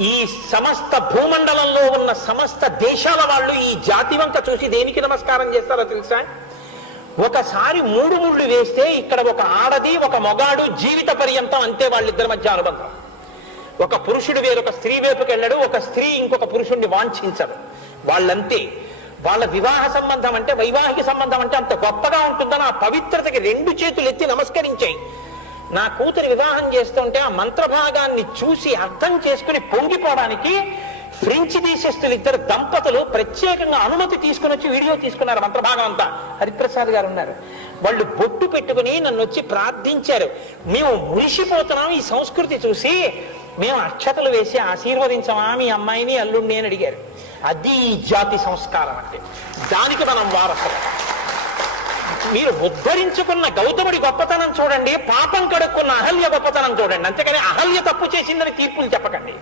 ఈ సమస్త భూమండలంలో ఉన్న సమస్త దేశాల వాళ్ళు ఈ జాతి వంక చూసి దేనికి నమస్కారం చేస్తారో తెలుసా? ఒకసారి మూడు ముళ్ళు వేస్తే ఇక్కడ ఒక ఆడది ఒక మొగాడు జీవిత పర్యంతం అంతే వాళ్ళిద్దరి మధ్య అనుబంధం. ఒక పురుషుడు వేరొక స్త్రీ వైపుకి వెళ్ళడు, ఒక స్త్రీ ఇంకొక పురుషుడిని వాంఛించరు. వాళ్ళంతే. వాళ్ళ వివాహ సంబంధం అంటే, వైవాహిక సంబంధం అంటే అంత గొప్పగా ఉంటుందని ఆ పవిత్రతకి రెండు చేతులు ఎత్తి నమస్కరించాయి. నా కూతురు వివాహం చేస్తుంటే ఆ మంత్రభాగాన్ని చూసి అర్థం చేసుకుని పొంగిపోవడానికి ఫ్రెంచ్ దేశస్తులు ఇద్దరు దంపతులు ప్రత్యేకంగా అనుమతి తీసుకుని వచ్చి వీడియో తీసుకున్నారు. మంత్రభాగం అంతా హరిప్రసాద్ గారు ఉన్నారు. వాళ్ళు బొట్టు పెట్టుకుని నన్ను వచ్చి ప్రార్థించారు. మేము మురిసిపోతున్నాం ఈ సంస్కృతి చూసి, మేము అక్షతలు వేసి ఆశీర్వదించమా మీ అమ్మాయిని అల్లుడిని అని అడిగారు. అది ఈ జాతి సంస్కారం అంటే. దానికి మనం వారసులు. మీరు ఉద్ధరించుకున్న గౌతముడి గొప్పతనం చూడండి, పాపం కడుక్కున్న అహల్య గొప్పతనం చూడండి. అంతేకాని అహల్య తప్పు చేసిందని తీర్పులు చెప్పకండి.